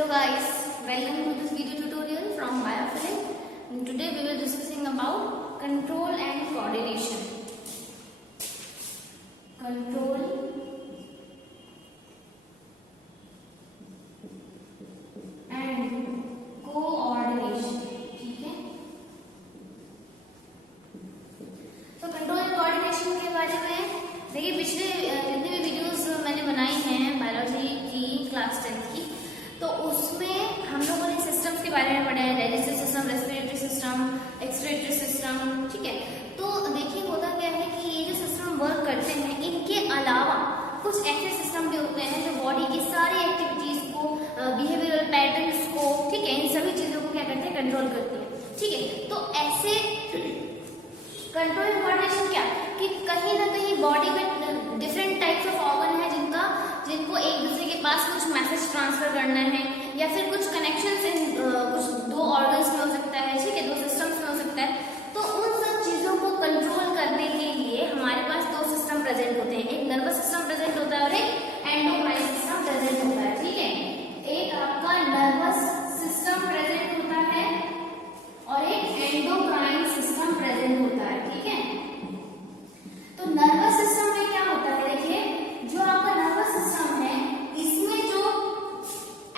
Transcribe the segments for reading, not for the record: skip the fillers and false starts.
Hello guys, welcome to this video tutorial from Biofilm. Today we will discussing about control and coordination. Control and coordination. ठीक है? तो control and coordination के बारे में देखिए पिछले जितने भी वीडियोस मैंने बनाई हैं बायोलॉजी की क्लास 10 की, तो उसमें हम लोगों ने सिस्टम्स के बारे में पढ़ा है, digestive system, respiratory system, excretory system, ठीक है। तो देखिए होता क्या है कि ये जो सिस्टम वर्क करते हैं, इनके अलावा कुछ ऐसे सिस्टम भी होते हैं जो बॉडी की सारी एक्टिविटीज को, बिहेवियरल पैटर्न्स को, ठीक है, इन सभी चीजों को क्या करते हैं, कंट्रोल करते हैं, ठीक है। तो ऐसे कंट्रोल एंड कोऑर्डिनेशन क्या कि कहीं ना कहीं बॉडी में डिफरेंट टाइप्स ऑफ ऑर्गन है जिनको एक दूसरे के पास कुछ मैसेज ट्रांसफर करना है, या फिर कुछ कनेक्शंस इन कुछ दो ऑर्गन्स में हो सकता है, ठीक है, दो सिस्टम्स में हो सकता है। तो उन सब चीजों को कंट्रोल करने के लिए हमारे पास दो सिस्टम प्रेजेंट होते हैं, एक नर्वस सिस्टम प्रेजेंट होता है और एक एंडोक्राइन सिस्टम प्रेजेंट होता है, ठीक है। एक आपका नर्वस सिस्टम प्रेजेंट होता है और एक एंडोक्राइन सिस्टम प्रेजेंट होता है, ठीक है। तो नर्वस सिस्टम में क्या होता है, देखिए जो आपका नर्वस सिस्टम है इसमें जो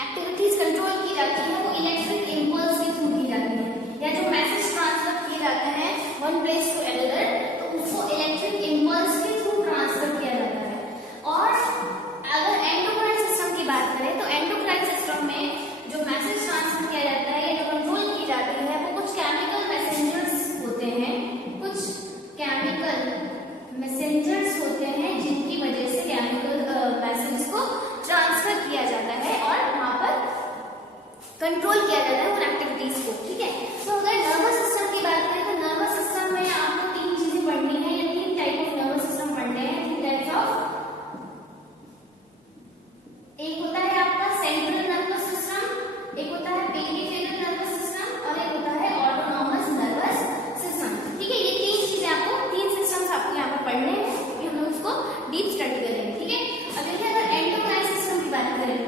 एक्टिविटीज कंट्रोल की जाती है वो इलेक्ट्रिक इंपल्स के थ्रू की जाती है, या जो मैसेज ट्रांसफर किए जाते हैं वन प्लेस टू अनदर, तो उसको इलेक्ट्रिक इंपल्स के थ्रू ट्रांसफर किया जाता है। और अगर एंडोक्राइन सिस्टम की बात करें तो एंडोक्राइन सिस्टम में जो मैसेज ट्रांसफर किया जाता है या जो कंट्रोल की जाती है वो कुछ केमिकल मैसेंजर्स होते हैं, कुछ केमिकल मैसेंजर्स होते हैं जिनकी वजह से केमिकल मैसेज को ट्रांसफर किया जाता है और वहां पर कंट्रोल किया जाता है उन एक्टिविटीज को, ठीक है। तो अगर नर्वस सिस्टम की बात करें तो नर्वस सिस्टम में आपको तीन चीजें पढ़नी है, या तीन टाइप ऑफ नर्वस सिस्टम पढ़ने हैं, तीन टाइप्स ऑफ। एक होता है आपका सेंट्रल नर्वस सिस्टम, एक होता है पेरिफेरल नर्वस सिस्टम और एक होता है ऑटोनॉमस नर्वस सिस्टम, ठीक है। ये तीन चीजें आपको, तीन सिस्टम्स आपको यहाँ पर पढ़ने हैं, हम लोग उसको डीप स्टडी करेंगे, ठीक है। अब देखिए अगर एंडोक्राइन सिस्टम की बात करें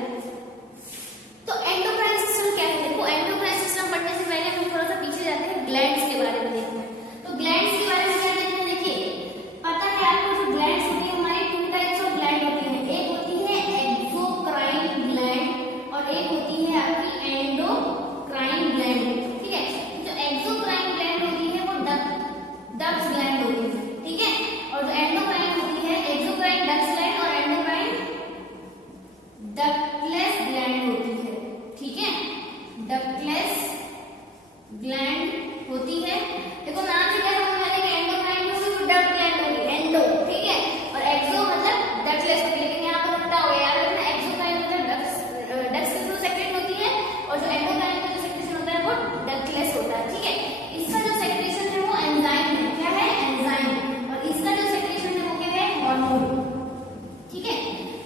तो एंडोक्राइन सिस्टम क्या है, देखो एंडोक्राइन सिस्टम पढ़ने से पहले हम थोड़ा सा पीछे जाते हैं, ग्लैंड्स के बारे में देखते हैं। तो ग्लैंड्स के बारे में क्या देखते हैं, देखिए पता है आपको जो ग्लैंड्स होती है हमारे टू टाइप्स ऑफ ग्लैंड होती है, एक होती है एक्सोक्राइन ग्लैंड और एक होती है आपकी एंडोक्राइन ग्लैंड, ठीक है। जो एक्सोक्राइन ग्लैंड होती है वो डक्ट्स ग्लैंड होती है, ठीक है, और जो एंडोक्राइन होती है एक्सोक्राइन डक्ट्स ग्लैंड और एंडोक्राइन डक्टलेस ग्लैंड होती है, ठीक है, डक्टलेस ग्लैंड होती है। देखो नाम से क्या समझ आ रहा है कि एंडोक्राइन में सिर्फ डक्ट ग्लैंड होगी, एंडो, ठीक है, और एक्सो मतलब डक्टलेस होती है, लेकिन यहाँ पर उल्टा हो गया, याद रखना एक्सोक्राइन मतलब डक्ट्स के थ्रू सेक्रेट होती है और जो एंडोक्राइन का जो सेक्रेशन होता है वो डक्टलेस होता है, ठीक है। इसका जो सेक्रेशन है वो एंजाइम है, क्या है, एंजाइम, और इसका जो सेक्रेशन है वो क्या है, हार्मोन, ठीक है।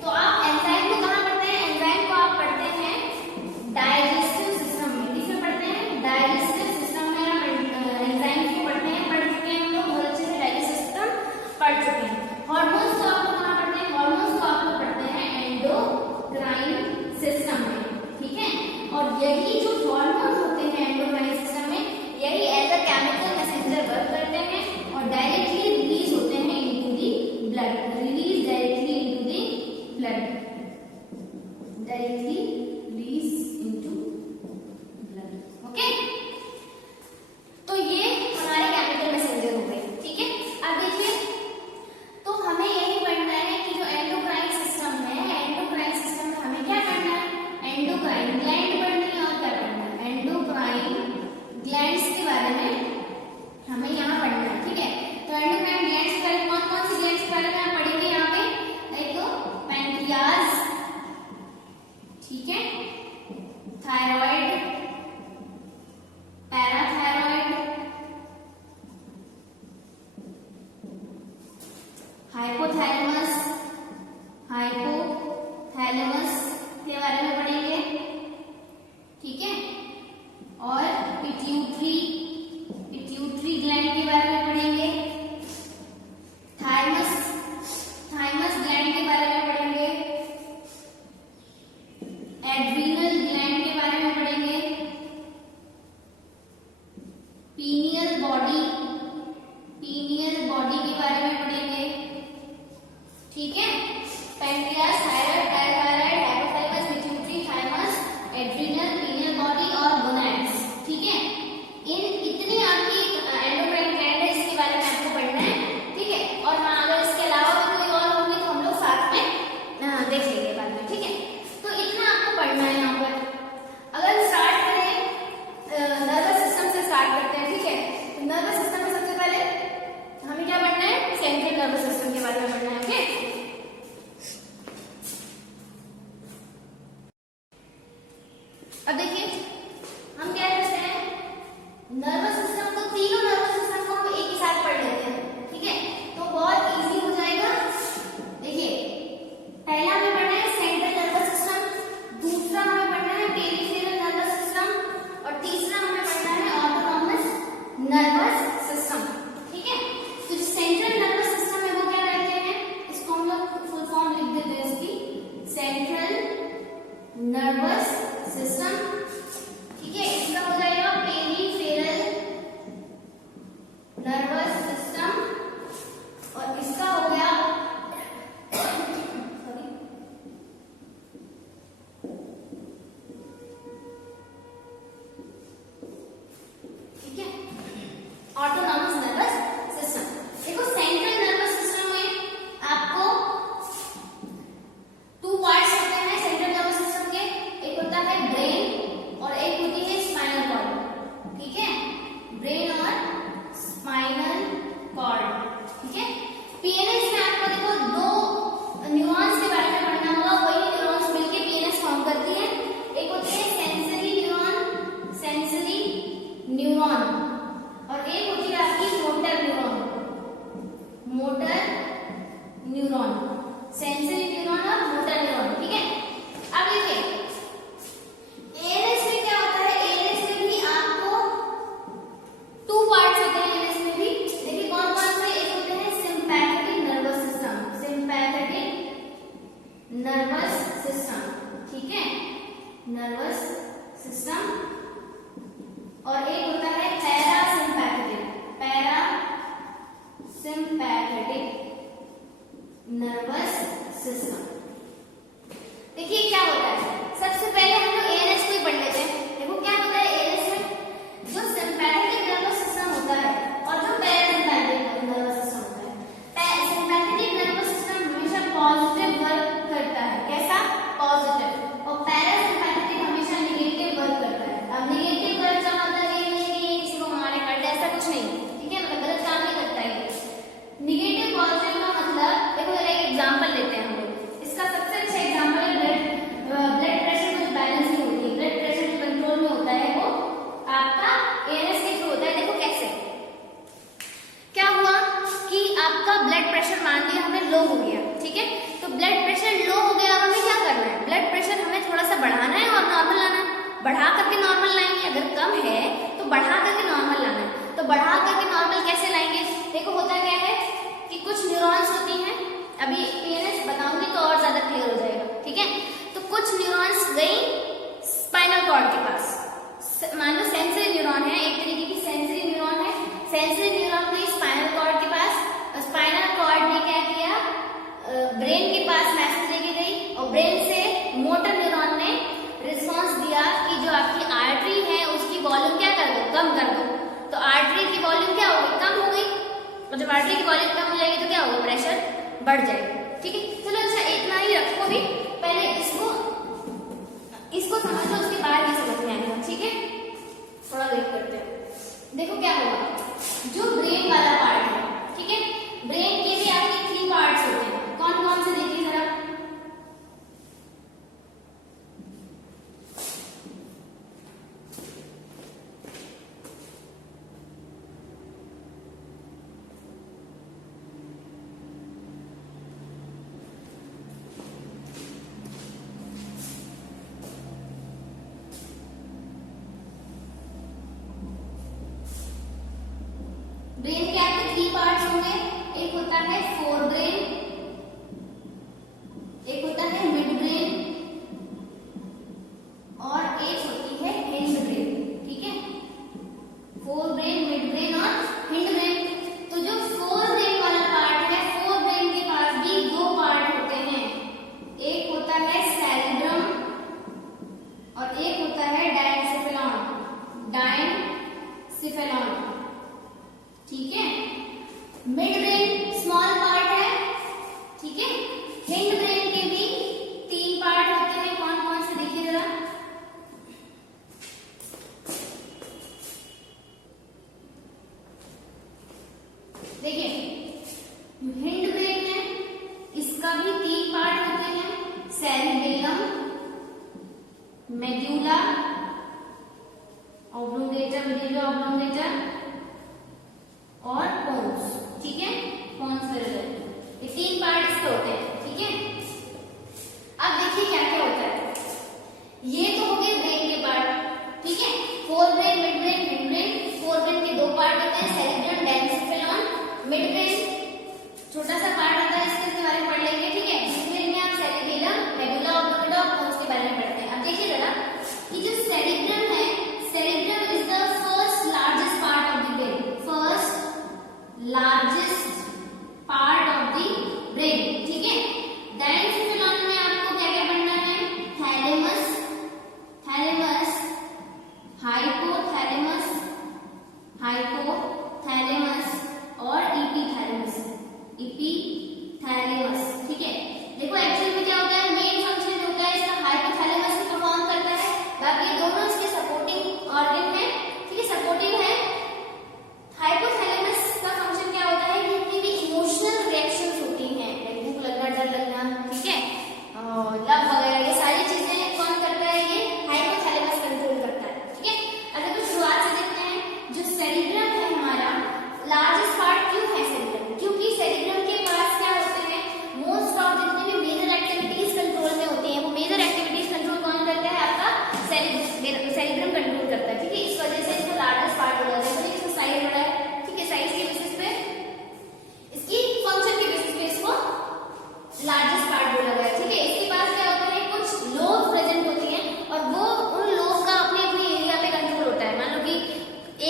तो आप एंजाइम को कहाँ पढ़ते हैं, एंजाइम को आप पढ़ते हैं डाइजेस्टिव सिस्टम में, किसमें पढ़ते हैं, डाइजेस्टिव सिस्टम में आप एंजाइम को पढ़ते हैं, पढ़ चुके हैं हम लोग बहुत अच्छे से, डाइजेस्टिव सिस्टम पढ़ चुके हैं। हार्मोन्स को आप लोग कहाँ पढ़ते हैं, हार्मोन्स को आप लोग पढ़ते हैं एंडोक्राइन सिस्टम में, ठीक है। और यही जो हार्मोन्स होते हैं एंडोक्राइन सिस्टम में, यही as a chemical messenger work करते हैं और डायरेक्टली रिलीज होते हैं into the blood, release directly into the blood, directly release into blood, okay. तो ये हमारे केमिकल मैसेंजर हो गए, ठीक है। अब देखिए तो हमें यही पढ़ना है कि जो एंडोक्राइन सिस्टम है, एंडोक्राइन सिस्टम में हमें क्या करना है, एंडोक्राइन ग्लैंड पढ़नी है और क्या पढ़ना है, एंडोक्राइन ग्लैंड्स के बारे में हमें यहाँ पढ़ना है, ठीक है। तो एंडोक्राइन ग्लैंड्स के बारे में कौन कौन सी ग्लैंड्स के बारे में हम पढ़ेंगे यहाँ पे, देखो पैंक्रियाज, ठीक है, थायराइड, पैराथायराइड, हाइपोथैलेमस, हाइपोथैलेमस के बारे में पढ़ेंगे, ठीक है, और पिट्यूटरी ग्लैंड के बारे में पढ़ेंगे, थाइमस ग्लैंड के बारे में पढ़ेंगे, एड्रीनल ग्लैंड पढ़ना है यहाँ पर। अगर स्टार्ट करें नर्वस सिस्टम से स्टार्ट करते हैं, ठीक है। तो नर्वस सिस्टम में सबसे पहले हमें क्या पढ़ना है, सेंट्रल नर्वस सिस्टम के बारे में पढ़ना है, ओके। अब देखिए हम क्या करते हैं, नर्वस सिस्टम को, तीनों नर्वस सिस्टम को हम एक ही साथ पढ़ लेते हैं, ठीक है। तो बहुत इजी हो जाएगा। देखिए पहला हमें पढ़ना है सेंट्रल नर्वस सिस्टम, दूसरा हमें पढ़ना है पेरिफेरल नर्वस सिस्टम और तीसरा हमें पढ़ना है ऑटोनॉमस नर्वस सिस्टम, ठीक है। तो जो सेंट्रल नर्वस सिस्टम है वो क्या कहते हैं, इसको हम लोग फुल फॉर्म लिख देते हैं इसकी, सेंट्रल नर्वस सिस्टम, ठीक है। इसका हो जाएगा पेरिफेरल नर्वस सिस्टम और इसका हो गया ठीक है ऑटोनॉमस नर्वस सिस्टम। देखो सेंट्रल नर्वस सिस्टम में आपको 2 पार्ट्स होते हैं सेंट्रल नर्वस सिस्टम के, एक होता है ब्रेन और एक होती है स्पाइनल कॉर्ड, ठीक है। ब्रेन और स्पाइनल कॉर्ड, ठीक है। पीएनएस में आपको देखो 2 न्यूरॉन्स के बारे में पढ़ना होगा, वही न्यूरॉन्स मिलके पीएनएस फॉर्म करती है। एक होती है सेंसरी न्यूरॉन, सेंसरी न्यूरॉन, और एक होती है आपकी motor neuron, motor neuron, sensory neuron और मोटर न्यूरॉन, ठीक है। अब देखिए एएनएस में क्या होता है, एएनएस में भी आपको 2 पार्ट्स होते हैं एएनएस में भी। देखिए कौन कौन से, एक होते हैं sympathetic nervous system, sympathetic nervous system, ठीक है, नर्वस सिस्टम, और एक होता है पैरासिम्पैथेटिक, पैरासिम्पैथेटिक नर्वस सिस्टम। देखिए क्या होता है, सबसे पहले हम लोग एएनएस को ही पढ़ लेते हैं। देखो क्या होता है एएनएस में, जो सिंपैथेटिक नर्वस सिस्टम होता है और जो पैरासिम्पैथेटिक नर्वस सिस्टम होता है। सिंपैथेटिक नर्वस सिस्टम हमेशा पॉजिटिव वर्क करता है, कैसा, पॉजिटिव, और पैरासिम्पैथेटिक हमेशा निगेटिव वर्क करता है। अब निगेटिव वर्क का मतलब ये नहीं है कि ये किसी को मारे काटे, ऐसा कुछ नहीं, ठीक है, मतलब गलत काम नहीं करता है। निगेटिव पॉजिटिव का मतलब, देखो जरा एक एग्जांपल लेते हैं हम लोग, इसका सबसे अच्छा एग्जांपल है ब्लड प्रेशर को जो बैलेंस नहीं होती, ब्लड प्रेशर जो कंट्रोल में होता है वो आपका एएनएस के थ्रू होता है। देखो कैसे, क्या हुआ कि आपका ब्लड प्रेशर मान लिया हमें लो हो गया, ठीक है। तो ब्लड प्रेशर लो हो गया, अब हमें क्या करना है, ब्लड प्रेशर हमें थोड़ा सा बढ़ाना है और नॉर्मल लाना है। बढ़ा करके नॉर्मल लाएंगे, अगर कम है तो बढ़ा करके नॉर्मल लाना है। तो बढ़ा करके नॉर्मल कैसे लाएंगे, देखो होता क्या है कि कुछ न्यूरॉन्स होती हैं, अभी पीएनएस बताऊंगी तो और ज्यादा क्लियर हो जाएगा, ठीक है। तो कुछ न्यूरॉन्स गई स्पाइनल कॉर्ड के पास, मान लो सेंसरी न्यूरॉन है, एक तरीके की सेंसरी न्यूरॉन है, सेंसरी न्यूरॉन गई स्पाइनल कॉर्ड के पास, स्पाइनल कॉर्ड ने क्या किया, ब्रेन के पास मैसेज लेके गई, और ब्रेन से मोटर न्यूरॉन ने रिस्पॉन्स दिया कि जो आपकी आर्टरी है उसकी वॉल्यूम क्या कर दो, कम कर दो। तो आर्टरी की वॉल्यूम क्या होगी, कम हो गई, और जब आर्टरी की वॉल्यूम कम हो जाएगी तो क्या होगा, प्रेशर बढ़ जाएगा, ठीक है। चलो अच्छा इतना ही रखो भी, पहले इसको समझ लो, उसके बाद ही समझ में आएगा, ठीक है। थोड़ा वेट करते हैं। देखो क्या होगा, जो ब्रेन वाला पार्ट है, ठीक है, ब्रेन के भी आपके 3 पार्ट्स होते हैं, कौन कौन से देखिए जरा। ब्रेन के आपके 3 पार्ट्स होंगे, एक होता है फोर ब्रेन, एक होता है मिड ब्रेन और एक होती है हिंड ब्रेन, ठीक है। फोर ब्रेन, मिड ब्रेन और हिंड ब्रेन। तो जो फोर ब्रेन वाला पार्ट है, फोर ब्रेन के पास भी 2 पार्ट होते हैं, एक होता है सेरेब्रम और एक होता है डायनसिफेलॉन, ठीक है। मिड ब्रेन स्मॉल पार्ट है cerebellum, medulla oblongata, medulla oblongata और पोन्स, ठीक है, पोन्स वेरिबल, ये 3 पार्ट इसके होते हैं, ठीक है। अब देखिए क्या क्या होता है, ये तो हो गए ब्रेन के पार्ट, ठीक है, fore brain, mid brain, hind brain. Fore brain के 2 पार्ट होते हैं, सेरिब्रम, डेंसिफेलॉन। मिड ब्रेन छोटा सा पार्ट होता है, इसके बारे में पढ़ लेंगे, ठीक है। मिड ब्रेन में आप सेरिबेलम, मेडुला ऑब्लोंगेटा और पोन्स के बारे में पढ़ते हैं। अब देखिए जरा, ये जो सेरिब्रम है, cerebrum is the first largest part of the brain, first largest part of the brain, ठीक है। डेंसिफेलॉन में आपको क्या क्या पढ़ना है, थैलेमस, थैलेमस, हाइपोथैलेमस, हाइपोथैलेमस और इपीथैलेमस, इपीथैलेमस, ठीक है। देखो एक्चुअली में क्या होता है, मेन फंक्शन जो होता है इसका हाइपोथैलेमस में परफॉर्म करता है, बाकी दोनों इसके सपोर्टिंग ऑर्गन है, ठीक है, सपोर्टिंग है। हाइपोथैलेमस का फंक्शन क्या होता है, जितनी भी इमोशनल रिएक्शंस होती हैं, भूख लगना, डर लगना, ठीक है, लव वगैरह, ये सारी चीजें कौन करता है, ये हाइपोथैलेमस कंट्रोल करता है, ठीक है। अगर तो शुरुआत से देखते हैं, जो सेरिब्रम है हमारा लार्जेस्ट पार्ट क्यों है सेरिब्रम, क्योंकि सेरिब्रम के पास क्या होते हैं, मोस्ट ऑफ जितनी भी मेजर एक्टिविटीज कंट्रोल में होती हैं, वो मेजर एक्टिविटीज कंट्रोल कौन करता है, आपका सेरिब्रम कंट्रोल करता है, ठीक है। इस वजह से इसका लार्जेस्ट पार्ट हो जाता है, इसका साइज बड़ा है, ठीक है, साइज के बेसिस पे, इसकी फंक्शन के बेसिस पे इसको लार्जेस्ट पार्ट बोला गया है, ठीक है। इसके पास क्या होता है, कुछ लोब प्रेजेंट होती हैं और वो उन लोब का अपने अपने एरिया पे कंट्रोल होता है। मान लो कि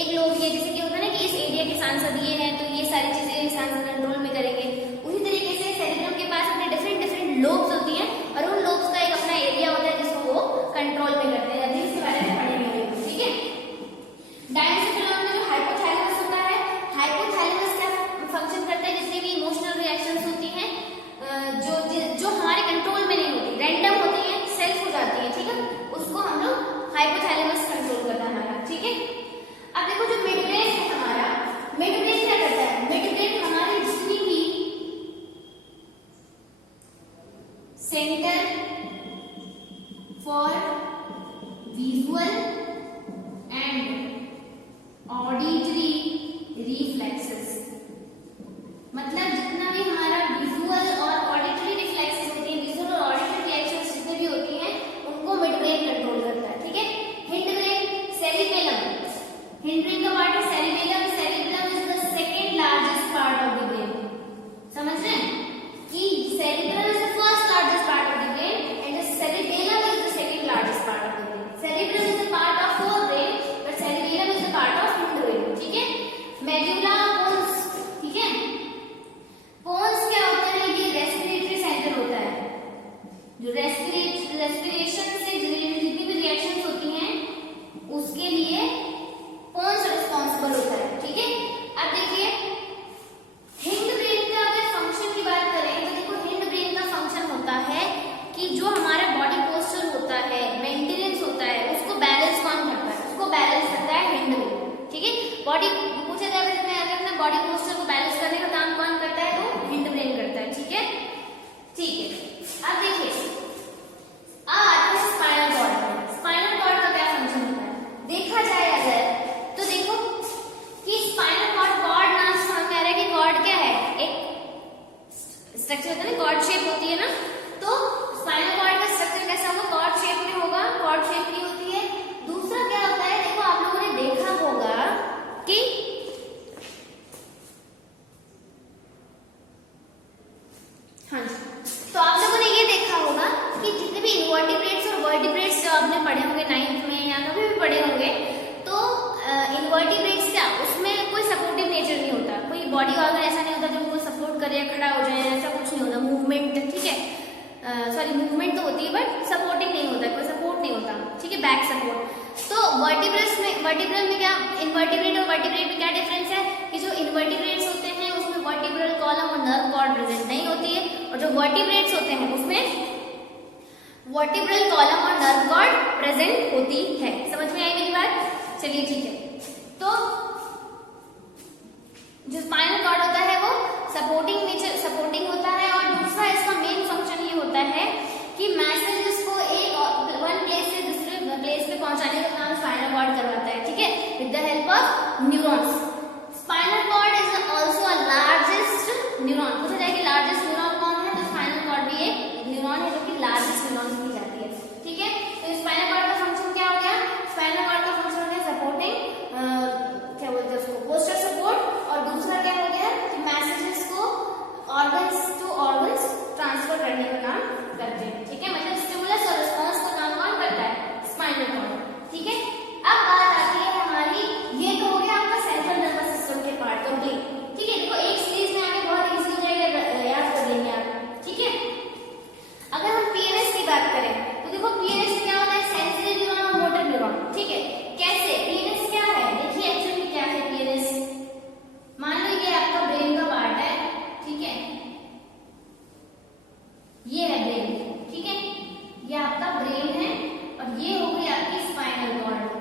एक लोब ये जैसे कि होता है ना कि इस एरिया के सांसद ये हैं, तो ये सारी चीजें सांसद कंट्रोल में करेंगे, उसी तरीके से सेरिब्रम के पास अपने डिफरेंट डिफरेंट लोब्स होती हैं और उन लोब्स का एक अपना एरिया होता है जिसको वो कंट्रोल में करते हैं, अभी इसके बारे में पढ़ेंगे, ठीक है। डायनेसिफेलॉन में जो हाइपोथैलेमस होता है, हाइपोथैलेमस क्या फंक्शन करता है, जितनी भी इमोशनल रिएक्शंस होती हैं जो हमारे कंट्रोल में नहीं होती, रैंडम होती हैं, सेल्फ हो जाती है, ठीक है, उसको हम लोग हाइपोथैलेमस कंट्रोल करता है हमारा, ठीक है। अब देखो जो मिड ब्रेन है हमारा, मिड ब्रेन क्या करता है, मिड ब्रेन हमारी जितनी भी centre for visual and auditory reflexes, मतलब जितना भी हमारा विजुअल और ऑडिटरी रिफ्लेक्सेस होती है, विजुअल और ऑडिटरी रिएक्शंस जितने भी होती हैं, उनको मिड ब्रेन कंट्रोल करता है, ठीक है। Hind brain, cerebellum, hind brain का पार्ट है cerebellum, cerebellum is the second largest part of the brain, समझ रहे हैं कि cerebellum is the first largest part of the brain and the cerebellum is the second largest part of the brain. Cerebellum is the part of fore brain but cerebellum is the part of hind brain, ठीक है। Medulla, पोन्स, ठीक है, पोन्स क्या होता है, ये respiratory centre होता है, जो रेस्पिरेशन से जितनी भी रिएक्शंस होती हैं उसके लिए पोन्स रिस्पॉन्सिबल होता है, ठीक है। अब देखिए हिंड ब्रेन का अगर फंक्शन की बात करें तो देखो हिंड ब्रेन का फंक्शन होता है कि जो हमारा बॉडी पोस्चर होता है, मेंटेनेंस होता है, उसको बैलेंस कौन करता है, उसको बैलेंस करता है हिंड ब्रेन, ठीक है। बॉडी पूछा जाए अगर अपना बॉडी पोस्चर को बैलेंस करने का काम कौन करता है, तो हिंड ब्रेन करता है, ठीक है, ठीक है। अब देखिए अब आते हैं स्पाइनल कॉर्ड में। स्पाइनल कॉर्ड का क्या फंक्शन होता है, देखा जाए अगर तो देखो कि स्पाइनल कॉर्ड नाम से समझ में आ रहा है कि कॉर्ड क्या है, एक स्ट्रक्चर होता है ना, कॉर्ड शेप होती है ना, तो स्पाइनल कॉर्ड का स्ट्रक्चर कैसा होगा, कॉर्ड शेप में होगा, कॉर्ड शेप की होती है। दूसरा क्या होता है, देखो आप लोगों ने देखा होगा कि हाँ जी, तो आप लोगों ने ये देखा होगा कि जितने भी इनवर्टिब्रेट्स और वर्टिब्रेट्स जो आपने पढ़े होंगे 9th में या कभी भी पढ़े होंगे, तो इनवर्टिब्रेट्स क्या, उसमें कोई सपोर्टिव नेचर नहीं होता, कोई बॉडी ऑर्गन ऐसा नहीं होता जो उनको सपोर्ट करे, खड़ा हो जाए, ऐसा कुछ नहीं होता, मूवमेंट, ठीक है, सॉरी मूवमेंट तो होती है बट सपोर्टिव नहीं होता, कोई सपोर्ट नहीं होता, ठीक है, बैक सपोर्ट। तो वर्टिब्रल में क्या, इनवर्टिब्रेट और वर्टिब्रेट में क्या डिफरेंस है कि जो इनवर्टिब्रेट्स होते हैं उसमें वर्टिब्रल कॉलम और नर्व कॉर्ड प्रेजेंट नहीं होती है, और जो वर्टिब्रेट्स होते हैं उसमें वर्टिब्रल कॉलम और नर्व कॉर्ड प्रेजेंट होती है। समझ में आई मेरी बात, चलिए ठीक है। तो जो स्पाइनल कॉर्ड होता है वो सपोर्टिंग होता है, और दूसरा इसका मेन फंक्शन ये होता है कि मैसल कॉर्ड करवाता है, ठीक है, with the help of neurons. Spinal cord is also a largest neuron. पूछा जाए कि लार्जेस्ट न्यूरॉन कौन है, तो स्पाइनल कॉर्ड भी एक न्यूरॉन है जो कि लार्जेस्ट न्यूरॉन की जाती है, ठीक है। तो स्पाइनल कॉर्ड का फंक्शन क्या हो गया, स्पाइनल कॉर्ड का फंक्शन हो गया सपोर्टिंग, क्या बोलते हैं उसको, पोस्चर सपोर्ट, और दूसरा क्या हो गया कि मैसेजेस को ऑर्गन्स टू ऑर्गन्स ट्रांसफर करने का काम करते हैं, ठीक है। मतलब स्टिमुलस और रिस्पांस का काम कौन करता है, स्पाइनल कॉर्ड, ठीक है। अब बात आती है हमारी, ये तो हो गया आपका सेंट्रल नर्वस सिस्टम के पार्ट कंप्लीट, ठीक है। देखो एक सीरीज में आगे बहुत इजी हो जाएगा, याद कर लेंगे आप, ठीक है। अगर हम पीएनएस की बात करें तो देखो पीएनएस में क्या होता है, सेंसरी न्यूरॉन और मोटर न्यूरॉन, ठीक है। कैसे पीएनएस क्या है, देखिए एक्चुअली क्या है पीएनएस। मान लो ये आपका ब्रेन का पार्ट है, ठीक है, ये है ब्रेन, ठीक है, ये आपका ब्रेन है और ये हो गई आपकी स्पाइनल कॉर्ड,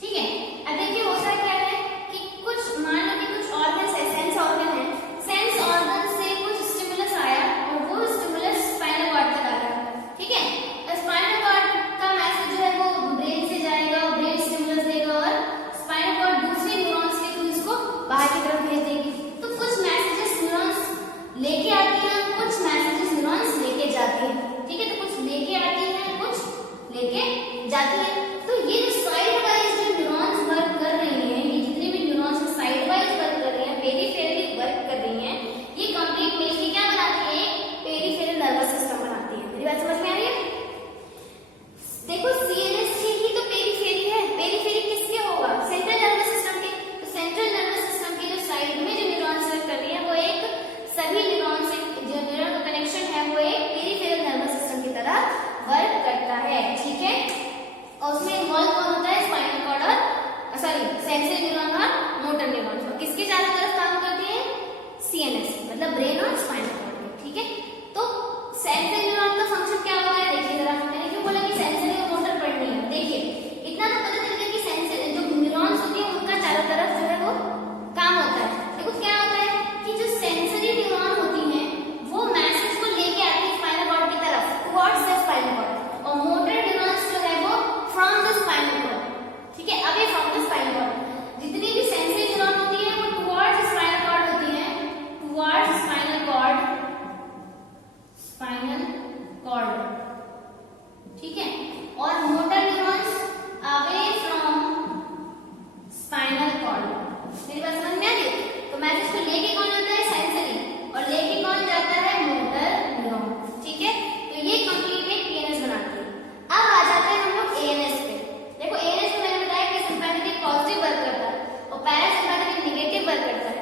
ठीक है। अब देखिए होता क्या है कि कुछ मान लो कि कुछ ऑर्गन है, सेंस ऑर्गन है, सेंस ऑर्गन से कुछ स्टिमुलस आया और वो स्टिमुलस स्पाइनल कॉर्ड तक आ गया, ठीक है। स्पाइनल कॉर्ड का मैसेज जो है वो ब्रेन से जाएगा, ब्रेन स्टिमुलस देगा और स्पाइनल कॉर्ड दूसरे न्यूरॉन्स के थ्रू इसको बाहर की तरफ भेज देगी। तो कुछ मैसेजेस न्यूरॉन्स लेके आती हैं, कुछ मैसेजेस न्यूरॉन्स लेके जाती हैं, ठीक है। तो कुछ लेके आती हैं, कुछ लेके जाती हैं। तो ये जो साइड वाइज जो न्यूरॉन्स वर्क कर रही हैं, ये जितने भी न्यूरॉन्स साइड वाइज वर्क कर रही हैं, पेरिफेरली वर्क कर रही हैं, ये कंप्लीट मिलके क्या बनाती है, पेरिफेरल नर्वस सिस्टम बनाती है। मेरी बात समझ में आ रही है। देखो सीएनएस ही तो पेरिफेरी है, पेरिफेरी किसके होगा, सेंट्रल नर्वस सिस्टम के। तो सेंट्रल नर्वस सिस्टम की जो साइड में जो न्यूरॉन्स वर्क कर रही है वो एक सभी न्यूरॉन से जो न्यूरॉन का कनेक्शन है वो एक पेरिफेरल नर्वस सिस्टम की तरह वर्क करता है, ठीक है। और उसमें इन्वॉल्व कौन होता है, स्पाइनल कॉर्ड और सॉरी सेंसरी न्यूरॉन और मोटर न्यूरॉन। तो किसके चारों तरफ काम करती है, सीएनएस, मतलब ब्रेन और स्पाइनल कॉर्ड, ठीक है। तो सेंसरी न्यूरॉन का फंक्शन क्या होता है, देखिए जरा, मैंने क्यों बोला कि सेंसरी और मोटर पढ़नी है। देखिए इतना तो पता चल गया कि सेंसरी जो न्यूरॉन्स होती है उनका चारों तरफ जो है वो काम होता है। देखो क्या होता है कि जो सेंसरी न्यूरॉन होती हैं वो मैसेज को लेके आती है स्पाइनल कॉर्ड की तरफ, टुवर्ड्स द स्पाइनल कॉर्ड, और मोटर न्यूरॉन्स जो है वो फ्रॉम द स्पाइनल कॉर्ड, ठीक है, away from the spinal cord. जितनी भी सेंसरी न्यूरॉन होती है वो टुवर्ड्स स्पाइनल कॉर्ड होती हैं, towards spinal cord, spinal cord, ठीक है। और motor neurons away from spinal cord. मेरी बात समझ में आ रही है। तो मैसेज को लेके कौन आता है, सेंसरी, और लेके कौन जाता है, मोटर न्यूरॉन, ठीक है। तो ये कंप्लीट एक पीएनएस बनाती है। अब आ जाते हैं हम लोग एएनएस पे। देखो एएनएस में मैंने बताया कि सिंपैथेटिक पॉजिटिव वर्क करता है और पैरासिम्पैथेटिक नेगेटिव वर्क करता है।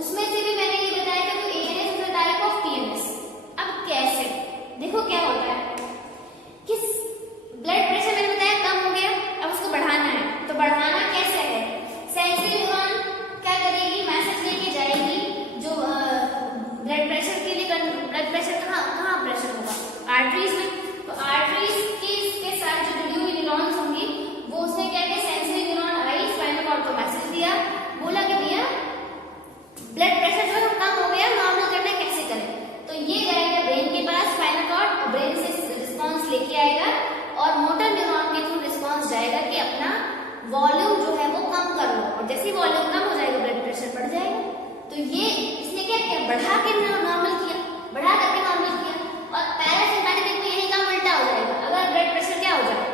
उसमें से भी मैंने ये बताया था कि ANS is a type of PNS. अब कैसे, देखो क्या होता है कि ब्लड प्रेशर मैंने बताया कम हो गया, अब उसको बढ़ाना है, तो बढ़ाना कैसे है, सेंसरी न्यूरॉन क्या करेगी, मैसेज लेके जाएगी जो ब्लड प्रेशर के लिए, ब्लड प्रेशर कहाँ प्रेशर होगा, आर्टरीज में। तो आर्टरीज के साथ जो जुड़ी हुई न्यूरॉन्स होंगी वो उसने क्या किया, सेंसरी न्यूरॉन आई, स्पाइनल कॉर्ड को मैसेज दिया, बोला कि भैया ब्लड प्रेशर जो है कम हो गया, नॉर्मल करना है, कैसे करें। तो ये जाएगा ब्रेन के पास, स्पाइनल कॉर्ड ब्रेन से रिस्पॉन्स लेके आएगा और मोटर न्यूरॉन के थ्रू रिस्पॉन्स जाएगा कि अपना वॉल्यूम जो है वो कम कर लो, और जैसे वॉल्यूम कम हो जाएगा ब्लड प्रेशर बढ़ जाएगा। तो ये इसने क्या किया, बढ़ा के नॉर्मल किया, बढ़ा करके नॉर्मल किया। और पैरासिम्पैथेटिक में यही काम उल्टा हो जाएगा, अगर ब्लड प्रेशर क्या हो जाए,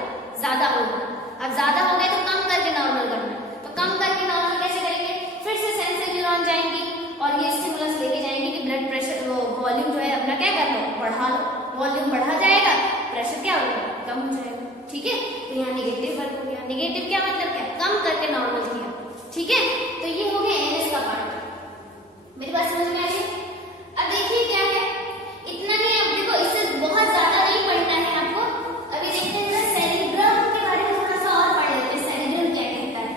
ज्यादा होगा, अब ज्यादा हो गया तो कम करके नॉर्मल करना है। तो कम करके नॉर्मल कैसे करेंगे, फिर से सेंसरी न्यूरॉन जाएंगी और ये स्टिमुलस लेके जाएंगे कि ब्लड प्रेशर वो वॉल्यूम जो है अपना क्या कर लो, बढ़ा लो, वॉल्यूम बढ़ा जाएगा, प्रेशर क्या होगा, कम हो जाएगा, ठीक है। तो यहाँ नेगेटिव वर्क हो गया। नेगेटिव क्या मतलब क्या, कम करके नॉर्मल किया, ठीक है। तो ये हो गया एएनएस का पार्ट। मेरी बात समझ में आ रही है। अब देखिए क्या है, इतना नहीं, अब देखो इससे बहुत ज्यादा नहीं पढ़ना है आपको। अभी देखते हैं सेरिब्रम के बारे में थोड़ा सा और पढ़ लेते हैं, सेरिब्रम क्या कहता है।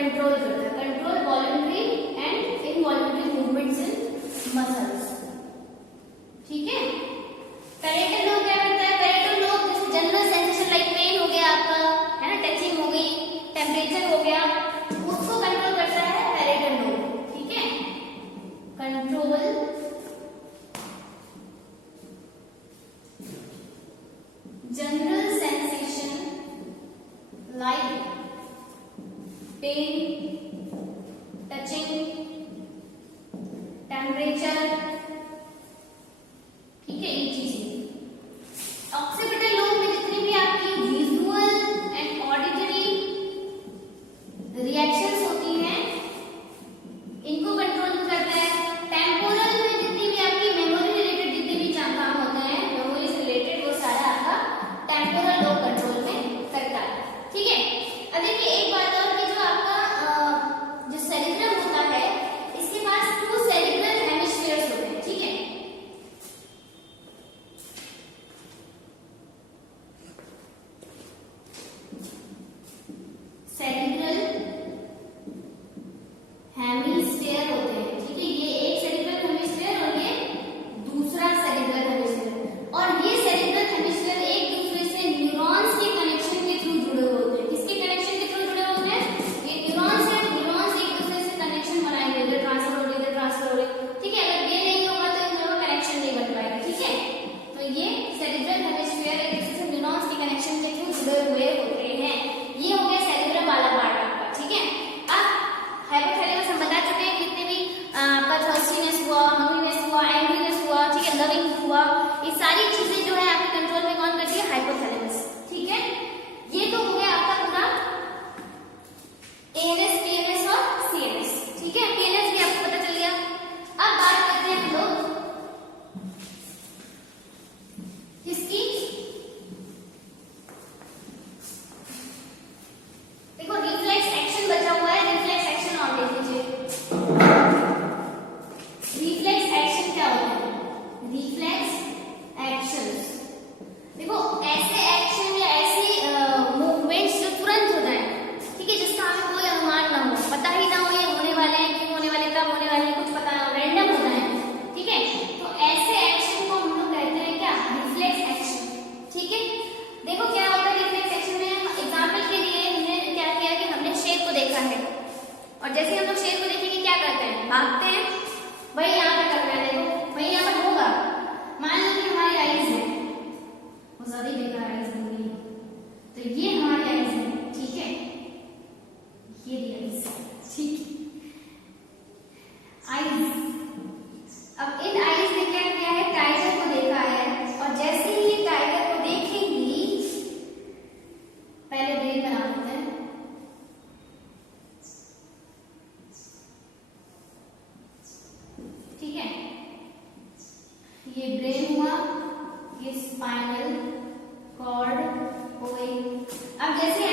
कंट्रोल करता है, control voluntary and involuntary movements in muscles. ठीक है। पैरेटल लोब क्या करता है? Parietal lobe general sensation like pain हो गया आपका, है ना, टचिंग हो गई, टेम्परेचर हो गया, उसको कंट्रोल करता है पैरेटल लोब। ठीक है। Control general sensation like pain, touching, temperature. ठीक है, ये चीजें। ऑक्सीपिटल लोब में जितनी भी आपकी विजुअल एंड ऑडिटरी रिएक्शंस होती हैं, इनको कंट्रोल करता है। टेम्पोरल में जितनी भी आपकी मेमोरी रिलेटेड जितने भी काम होते हैं, मेमोरी से रिलेटेड, वो सारा आपका टेम्पोरल लोब कंट्रोल में करता है। ठीक है। अब देखिए एक बात और कि जो आपका जो सेरिब्रम होता है, इसके पास 2 सेरिब्रल हेमिस्फीयर्स होते हैं। ठीक है। सेरिब्रल हेमिस्फीयर होते हैं। ठीक है। ये एक सेरिब्रल हेमिस्फीयर और ये दूसरा सेरिब्रल हेमिस्फीयर, और ये सेरिब्रल हेमिस्फीयर एक दूसरे से न्यूरॉन्स के कनेक्शन के थ्रू जुड़े हुए होते हैं। किसके कनेक्शन के थ्रू जुड़े होते हैं? ये न्यूरॉन्स हैं, न्यूरॉन्स एक दूसरे से कनेक्शन बनाएंगे, इधर ट्रांसफर हो रही है, इधर ट्रांसफर हो रही है। ठीक है। अगर ये नहीं होगा तो इन दोनों का कनेक्शन नहीं बन पाएगा। ठीक है। तो ये सेरिब्रल हेमिस्फीयर एक दूसरे से न्यूरॉन्स के कनेक्शन के थ्रू जुड़े हुए होते हैं। ये हो गया सेरिब्रम वाला पार्ट आपका। ठीक है। अब हाइपोथैलेमस हम बता चुके हैं, कितने भी आपका थर्स्टीनेस हुआ, हंग्रीनेस हुआ, एंग्रीनेस हुआ, ठीक है, लविंग हुआ, ये सारी चीजें जो है आपके कंट्रोल में कौन करती है? हाइपोथैलेमस। ठीक है। ये तो हो गया आपका पूरा एएनएस, पीएनएस और सीएनएस। ठीक है। पीएनएस भी आपको पता चल गया। अब बात करते हैं हम लोग किसकी? देखो रिफ्लेक्स एक्शन बचा हुआ है, रिफ्लेक्स एक्शन और देख लीजिए। रिफ्लेक्स एक्शन क्या होता है? रिफ्लेक्स एक्शंस, देखो ऐसे एक्शन या ऐसे मूवमेंट्स जो तुरंत हो जाए, ठीक है, जिसका हमें कोई अनुमान ना हो, पता ही ना हो ये होने वाले हैं, क्यों होने वाले, कब होने वाले हैं, कुछ पता ना हो, रैंडम हो जाए। ठीक है। तो ऐसे एक्शन को हम लोग कहते हैं क्या? Reflex action. ठीक है। देखो क्या होता है रिफ्लेक्स एक्शन में, एग्जांपल के लिए हमने क्या किया कि हमने शेर को देखा है, और जैसे हम लोग शेर को देखेंगे क्या करते हैं? भागते हैं। भाई यहाँ पे कर रहे हैं, देखो भाई यहाँ पर होगा। मान लो कि हमारी आईज है, वो ज्यादा बेकार आईज होगी, तो ये हमारी आईज है। ठीक है। ये आईज, ठीक है, आईज। अब इन आईज ने क्या किया है? टाइगर को देखा है, और जैसे ही ये टाइगर को देखेंगी, पहले ब्रेन बना लेते हैं। ठीक है। ये ब्रेन हुआ, ये स्पाइनल कॉर्ड हो गई। अब जैसे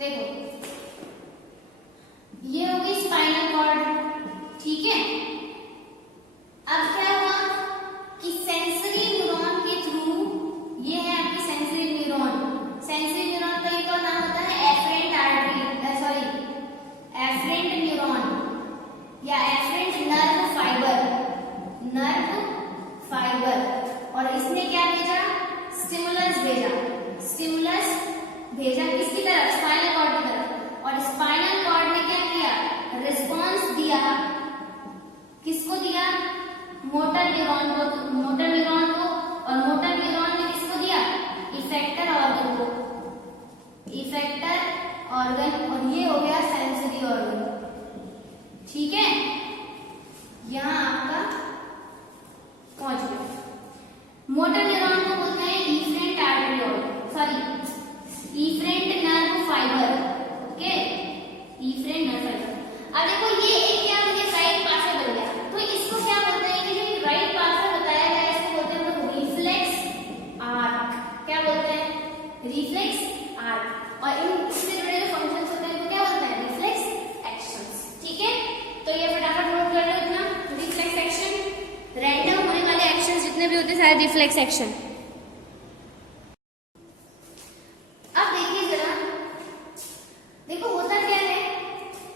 देखो ये होगी स्पाइनल कॉर्ड, ठीक है। अब क्या हुआ कि सेंसरी न्यूरॉन के थ्रू, ये है आपकी सेंसरी न्यूरॉन। सेंसरी न्यूरॉन का एक और नाम होता है एफरेंट न्यूरॉन या एफरेंट नर्व फाइबर। और इसने क्या भेजा, स्टिमुलस भेजा किसकी तरफ, स्पाइनल कॉर्ड की तरफ। और स्पाइनल कॉर्ड ने क्या किया, रिस्पॉन्स दिया, किसको दिया, मोटर न्यूरॉन को। और मोटर न्यूरॉन ने किसको दिया, इफेक्टर ऑर्गन को, और ये हो गया सेंसरी ऑर्गन, ठीक है। यहां आपका पहुंच गया। मोटर न्यूरॉन को बोलते हैं efferent nerve fibre, okay, efferent nerve fibre. अब देखो ये एक क्या मुझे राइट पार्श्व बन गया, तो इसको क्या बोलते हैं कि जो राइट पार्श्व बताया गया इसको बोलते हैं रिफ्लेक्स आर्क। क्या बोलते हैं, रिफ्लेक्स आर्क। और इससे जुड़े जो फंक्शंस होते हैं तो क्या बोलते हैं, रिफ्लेक्स एक्शंस, ठीक है। तो ये फटाफट नोट कर लो इतना, रिफ्लेक्स एक्शन, रैंडम होने वाले एक्शंस जितने भी होते हैं सारे रिफ्लेक्स एक्शन। अब देखिए जरा, देखो होता क्या है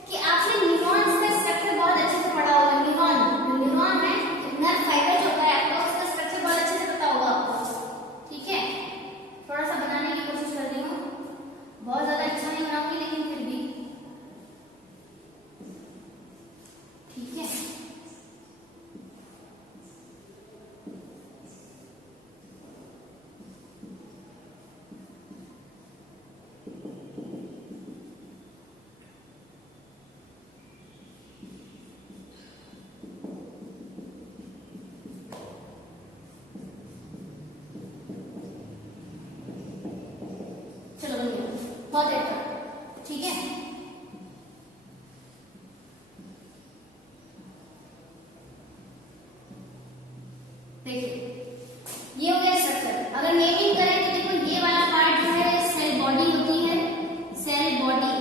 कि आपने न्यूरॉन्स का स्ट्रक्चर बहुत अच्छे से पढ़ा होगा। न्यूरॉन है, नर्व फाइबर जो होता है आपको, उसका स्ट्रक्चर बहुत अच्छे से पता होगा आपको, ठीक है। थोड़ा सा बनाने की कोशिश कर रही हूँ, बहुत ज्यादा अच्छा नहीं बनाऊंगी लेकिन फिर भी, ठीक है। चलो भैया बहुत अच्छा, ठीक है। देखिए ये हो गया स्ट्रक्चर। अगर नेमिंग करें तो देखो ये वाला पार्ट जो है सेल बॉडी होती है, सेल बॉडी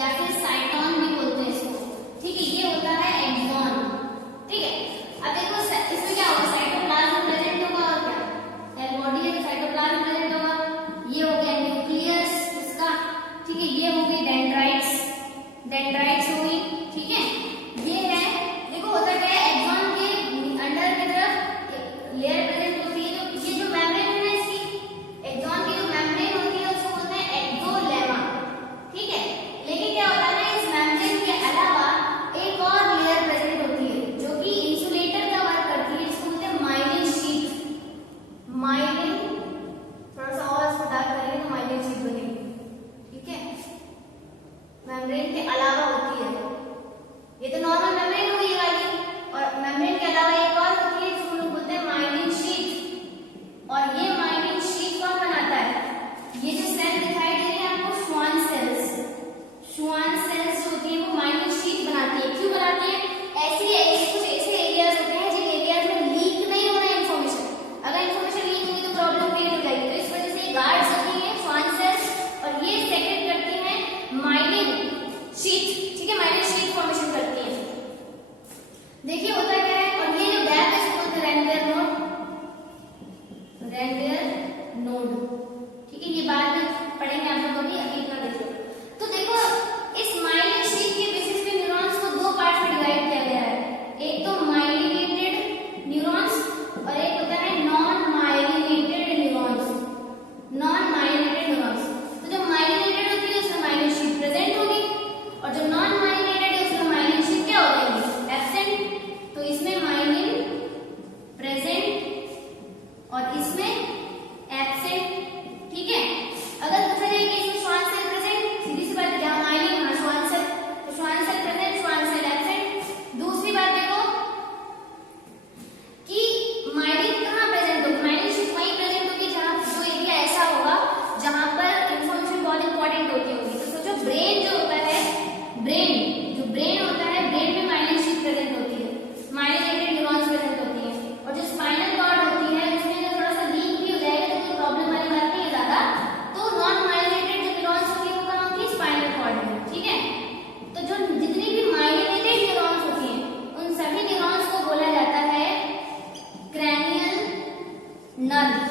या फिर साइटोन भी बोलते हैं इसको, ठीक है। ये होता है एक्सॉन, ठीक है। अब देखो इसमें क्या होगा, साइटोप्लाज्म प्रेजेंट होगा, और क्या सेल बॉडी है तो साइटोप्लाज्म प्रेजेंट होगा। ये हो गया न्यूक्लियस उसका, ठीक है। ये हो गई डेंड्राइट्स हो गई, ठीक है। ये है, देखो होता क्या है, एक्सॉन के अंदर की तरफ लेयर प्रेजेंट होती है, तो ये जो मेम्ब्रेन है ना इसकी, एक्सॉन की जो मेम्ब्रेन होती है उसको बोलते हैं एक्सोलेमा, ठीक है। लेकिन क्या होता है ना, इस मेम्ब्रेन के अलावा एक और लेयर प्रेजेंट होती है जो कि इंसुलेटर का वर्क करती है, जिसको बोलते हैं माइलिन शीट। माइलिन, थोड़ा सा और इसको डार्क करेंगे तो माइलिन शीट बनेगी, ठीक है। मेम्ब्रेन के अलावा होती है, ये तो नॉर्मल मेम्ब्रेन हुई ये वाली, और मेम्ब्रेन के अलावा एक और होती है जिसको लोग बोलते हैं माइलिन शीट। और ये माइलिन शीट कौन बनाता है, ये जो सेल दिखाई दे रही है आपको, श्वान सेल्स जो होती है वो माइलिन शीट बनाती है। क्यों बनाती है, कुछ ऐसे एरियाज होते हैं जिन एरियाज में लीक नहीं हो रहा है इन्फॉर्मेशन, अगर इन्फॉर्मेशन लीक होगी तो प्रॉब्लम क्रिएट हो जाएगी। तो इस वजह से गार्ड्स होती है श्वान सेल्स, और ये सेक्रेट करती हैं माइलिन शीट, ठीक है। माइलिन शीट फॉर्मेशन करती है। देखिए होता क्या है, और ये जो गैप है इसको बोलते हैं रेंडियर नोड, ठीक है। ये बाद में पढ़ेंगे आप लोग, अभी इतना देखो। तो देखो इस माइलिन शीट के बेसिस पे न्यूरॉन्स को दो पार्ट में डिवाइड किया गया है, एक तो माइलिनेटेड न्यूरॉन्स और एक होता है नॉन माइलिनेटेड न्यूरॉन्स। तो जो माइलिनेटेड होती है उसमें माइलिन शीट प्रेजेंट होगी, और जो नॉन माइलिनेटेड है उसमें माइलिन शीट क्या हो जाएगी, एब्सेंट। तो इसमें माइलिन प्रेजेंट और इसमें एब्सेंट, ठीक है। अगर पूछा जाए कि इसमें श्वान सेल प्रेजेंट, सीधी सी बात है, जहां माइलिन वहां श्वान सेल, तो Schwann cell present, Schwann cell absent. दूसरी बात देखो कि माइलिन कहां प्रेजेंट होगी, माइलिन शीट वहीं प्रेजेंट होगी जहां जो एरिया ऐसा होगा जहां पर इंफॉर्मेशन बहुत इंपॉर्टेंट होती होगी। तो सोचो ब्रेन जो होता है, ब्रेन में माइलिन शीट प्रेजेंट होती है, माइलिनेटेड न्यूरॉन्स प्रेजेंट होती है। और जो स्पाइनल कॉर्ड होती है उसमें जो थोड़ा सा नर्व,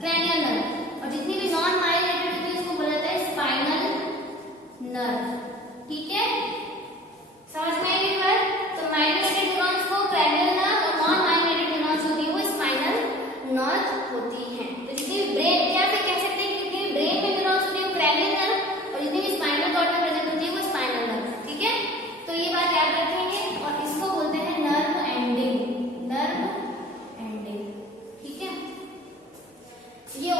क्रैनियल नर्व, और जितनी भी नॉन माइग्रेटेड होती है उसको बोला जाता है स्पाइनल नर्व। ठीक है, समझ में आई बात? तो माइग्रेटेड न्यूरॉन्स को क्रैनियल नर्व और नॉन माइग्रेटेड न्यूरॉन्स होती है वो स्पाइनल नर्व होती है। तो जितनी भी ब्रेन, या फिर कह सकते हैं कि जितनी ब्रेन में न्यूरॉन्स होती है क्रैनियल नर्व, और जितनी भी स्पाइनल कॉर्ड में प्रेजेंट होती है वो स्पाइनल नर्व। ठीक है, तो ये बात याद रखेंगे, और इसको बोलते हैं नर्व एंडिंग, नर्व एंडिंग। ठीक है, ये